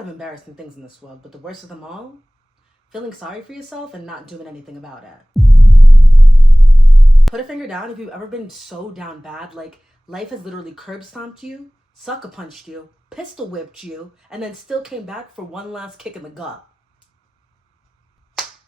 of embarrassing things in this world, but the worst of them all, feeling sorry for yourself and not doing anything about it. Put a finger down if you've ever been so down bad, like life has literally curb stomped you, sucker punched you, pistol whipped you, and then still came back for one last kick in the gut.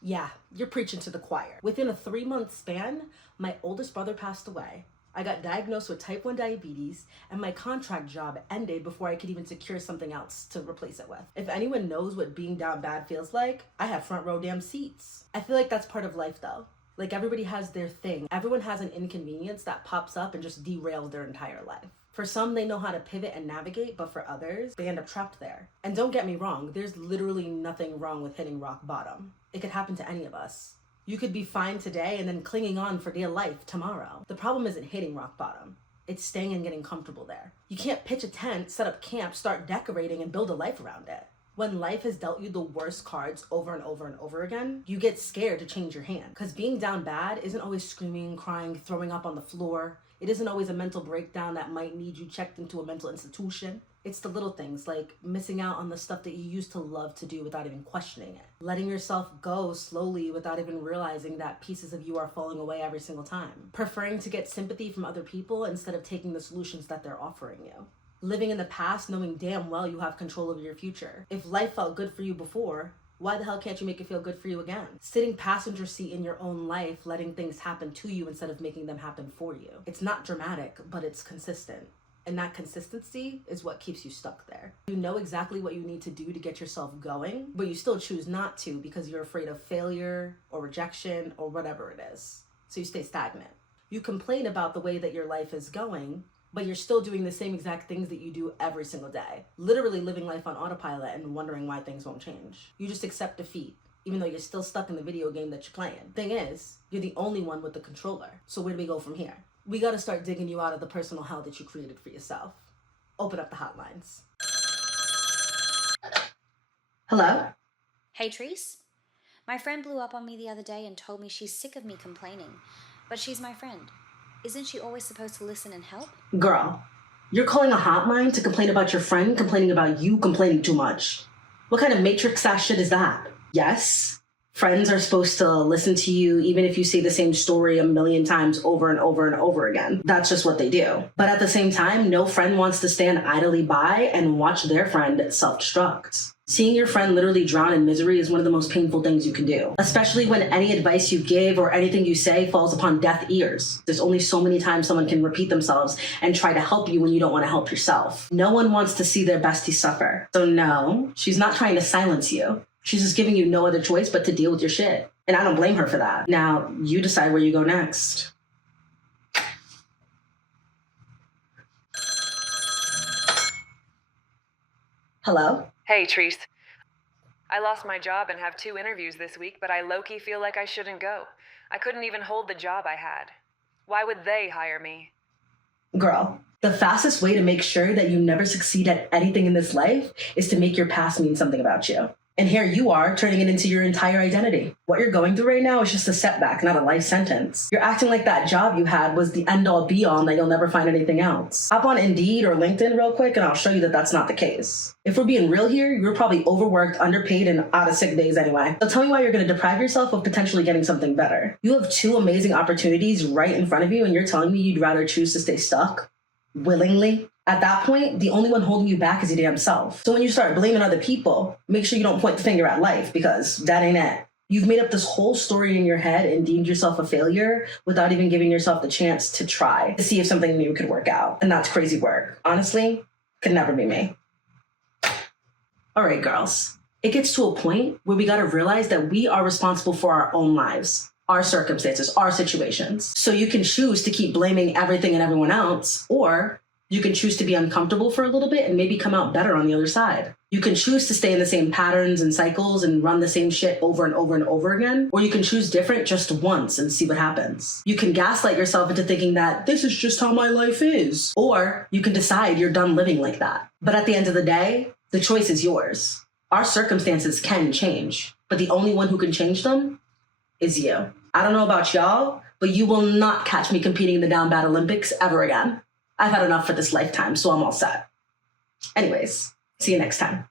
Yeah, you're preaching to the choir. Within a 3-month span, my oldest brother passed away. I got diagnosed with type 1 diabetes, and my contract job ended before I could even secure something else to replace it with. If anyone knows what being down bad feels like, I have front row damn seats. I feel like that's part of life though. Like everybody has their thing. Everyone has an inconvenience that pops up and just derails their entire life. For some, they know how to pivot and navigate, but for others, they end up trapped there. And don't get me wrong, there's literally nothing wrong with hitting rock bottom. It could happen to any of us. You could be fine today and then clinging on for dear life tomorrow. The problem isn't hitting rock bottom. It's staying and getting comfortable there. You can't pitch a tent, set up camp, start decorating, and build a life around it. When life has dealt you the worst cards over and over and over again, you get scared to change your hand. Because being down bad isn't always screaming, crying, throwing up on the floor. It isn't always a mental breakdown that might need you checked into a mental institution. It's the little things like missing out on the stuff that you used to love to do without even questioning it. Letting yourself go slowly without even realizing that pieces of you are falling away every single time. Preferring to get sympathy from other people instead of taking the solutions that they're offering you. Living in the past knowing damn well you have control over your future. If life felt good for you before, why the hell can't you make it feel good for you again? Sitting passenger seat in your own life, letting things happen to you instead of making them happen for you. It's not dramatic, but it's consistent. And that consistency is what keeps you stuck there. You know exactly what you need to do to get yourself going, but you still choose not to because you're afraid of failure or rejection or whatever it is. So you stay stagnant. You complain about the way that your life is going, but you're still doing the same exact things that you do every single day. Literally living life on autopilot and wondering why things won't change. You just accept defeat, even though you're still stuck in the video game that you're playing. Thing is, you're the only one with the controller. So where do we go from here? We gotta start digging you out of the personal hell that you created for yourself. Open up the hotlines. Hello? Hey, Treese. My friend blew up on me the other day and told me she's sick of me complaining. But she's my friend. Isn't she always supposed to listen and help? Girl, you're calling a hotline to complain about your friend complaining about you complaining too much. What kind of matrix-ass shit is that? Yes, friends are supposed to listen to you even if you say the same story a million times over and over and over again. That's just what they do. But at the same time, no friend wants to stand idly by and watch their friend self-destruct. Seeing your friend literally drown in misery is one of the most painful things you can do, especially when any advice you give or anything you say falls upon deaf ears. There's only so many times someone can repeat themselves and try to help you when you don't want to help yourself. No one wants to see their bestie suffer. So no, she's not trying to silence you. She's just giving you no other choice but to deal with your shit. And I don't blame her for that. Now, you decide where you go next. Hello? Hey, Treese. I lost my job and have 2 interviews this week, but I low-key feel like I shouldn't go. I couldn't even hold the job I had. Why would they hire me? Girl, the fastest way to make sure that you never succeed at anything in this life is to make your past mean something about you. And here you are, turning it into your entire identity. What you're going through right now is just a setback, not a life sentence. You're acting like that job you had was the end-all be-all and that you'll never find anything else. Hop on Indeed or LinkedIn real quick and I'll show you that that's not the case. If we're being real here, you're probably overworked, underpaid, and out of sick days anyway. So tell me why you're going to deprive yourself of potentially getting something better. You have 2 amazing opportunities right in front of you and you're telling me you'd rather choose to stay stuck? Willingly? At that point, the only one holding you back is your damn self. So when you start blaming other people, make sure you don't point the finger at life because that ain't it. You've made up this whole story in your head and deemed yourself a failure without even giving yourself the chance to try to see if something new could work out. And that's crazy work. Honestly, could never be me. All right, girls. It gets to a point where we gotta realize that we are responsible for our own lives, our circumstances, our situations. So you can choose to keep blaming everything and everyone else, or you can choose to be uncomfortable for a little bit and maybe come out better on the other side. You can choose to stay in the same patterns and cycles and run the same shit over and over and over again, or you can choose different just once and see what happens. You can gaslight yourself into thinking that this is just how my life is, or you can decide you're done living like that. But at the end of the day, the choice is yours. Our circumstances can change, but the only one who can change them is you. I don't know about y'all, but you will not catch me competing in the Down Bad Olympics ever again. I've had enough for this lifetime, so I'm all set. Anyways, see you next time.